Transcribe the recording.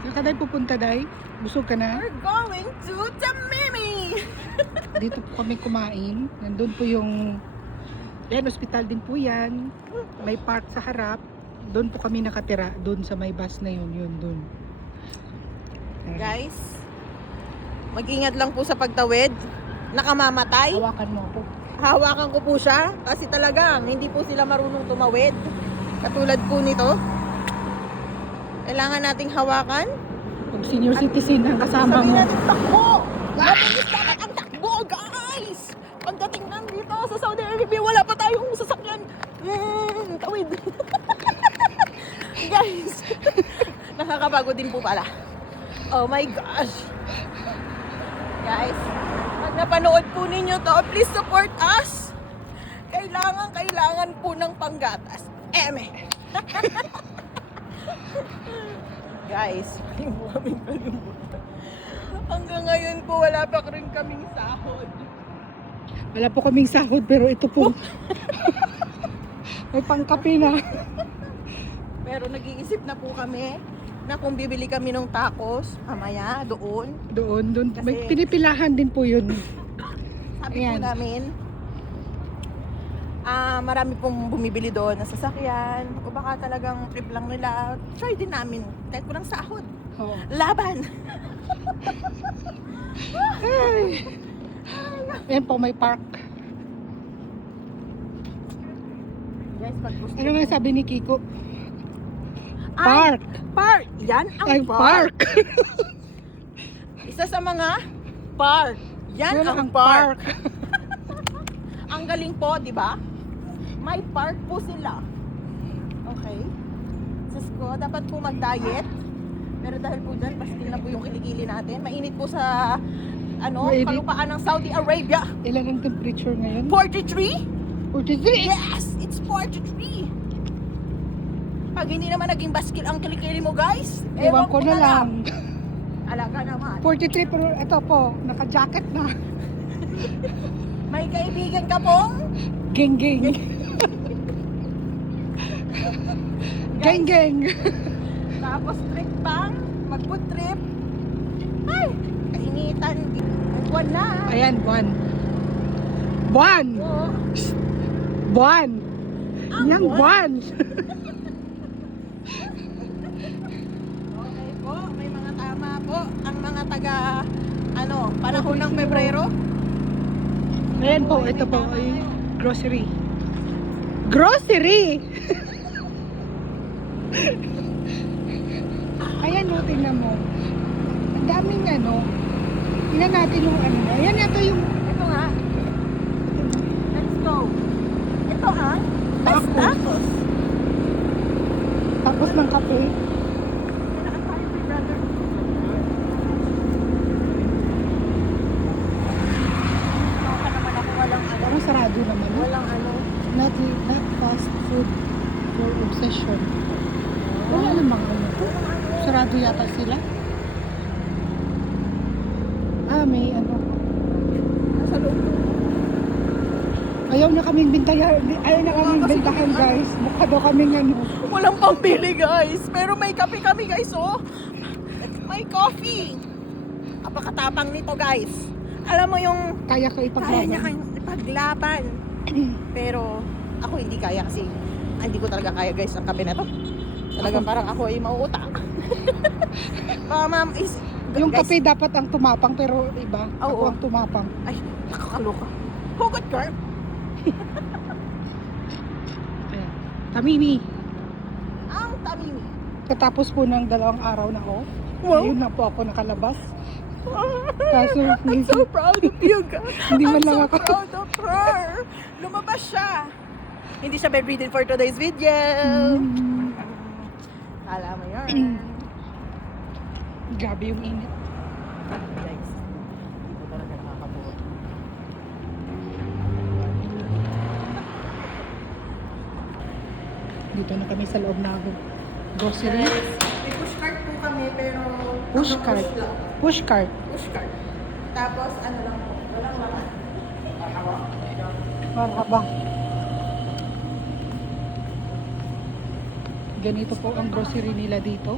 Saan ka tayo pupunta, Day? Busog ka na? We're going to Tamimi! Dito po kami kumain. Nandun po yung... Yan, ospital din po yan. May park sa harap. Doon po kami nakatira. Doon sa may bus na yun. Yun, doon. Guys, mag-ingat lang po sa pagtawid. Nakamamatay. Hawakan mo ako. Hawakan ko po siya kasi talagang hindi po sila marunong tumawid. Katulad po nito. Kailangan nating hawakan. Pag senior citizen ang kasama Sabihin mo. natin takbo! Mabilis dapat ang takbo, guys! Pagdating lang dito sa Saudi Arabia, wala pa tayong sasakyan. Tawid. Guys, nakakapagod din po pala. Oh my gosh. Guys, pag napanood po ninyo to, please support us. Kailangan po ng panggatas. Eme. Guys, hindi mo kaming kalimutan. Hanggang ngayon po, wala pa rin kaming sahod. Wala po kaming sahod pero ito po. May pangkape na. Pero nag-iisip na po kami na kung bibili kami ng tacos, mamaya, doon. Doon. Kasi- May pinipilahan din po yun. Sabi Ayan. po namin, marami pong bumibili doon na sasakyan. O baka talagang trip lang nila. Try din namin. Kahit ko ng sahod. Oo. Laban! Ay. Ayan po, may park. Guys, pag gusto Ano nga sabi ni Kiko? Ay, Park! park! Yan ang Ay, park! park! Isa sa mga park. Yan Yan ang park. Ang galing po, di ba? May park po sila. Okay? Sus ko, dapat po mag-diet. Pero dahil po dyan, pastil na po yung kilikili natin. Mainit po sa Mainit. kalupaan ng Saudi Arabia. Ilan ang temperature ngayon? 43? 43! Yes! It's 43! Pag hindi naman naging baskil ang kilikili mo, guys, Ewan ko na lang. Alaga naman. 43 pero ito po, naka-jacket na. May kaibigan ka pong? Geng-geng. Geng-geng. Tapos trip pang, mag-food trip. Ay, kainitan. Buwan na. Ayan, buwan. Buwan! Oo. Buwan! Ang Yang buwan! Okay po, may mga tama po. Ang mga taga, panahon ng Pebrero. Ayan po, ito po ay grocery. Grocery! Ayan o, tingnan mo. Ang daming tingnan natin yung Ayan ito yung Ito nga. Let's go. Ito ha. Best Tacos. tacos. tapos ng kape. Kailangan tayo, my brother. Baka naman ako walang Parang sarado naman. No? Walang Not fast food for obsession. Wala namang sarado yata sila. May Nasa loob. Ayaw na kaming bintahan. Ayaw na kaming Kasi bintahan, guys. Mukha daw kaming Walang pambili, guys. Pero may kape kami, guys, oh. May coffee. Apakatapang nito, guys. Alam mo yung kaya ko kaya niya ipaglaban. kayong ipaglaban. Pero ako hindi kaya kasi hindi ko talaga kaya, guys, ang kape na to. Talagang parang ako ay mauutang. Ma'am, Yung guys, kape dapat ang tumapang pero iba. Ako Oo. ang tumapang. Ay, nakakaloka. Hugot ka. Ayan. Tamimi. Ang tamimi. Katapos po ng 2 araw na off. Wow. Ngayon na po ako nakalabas. Kaso I'm so proud of you, guys. Hindi man I'm lang so ako. proud of her. Lumabas siya. Hindi siya bedridden for today's video. Kala mo yun. Grabe yung init. Guys, hindi ko talaga nakakabuo. Dito na kami sa loob na grocery. May push cart po kami, pero Push ano, cart. lang. Push cart. Push cart. Tapos, lang po. Walang laman. Marhaba. Ganito po ang grocery nila dito.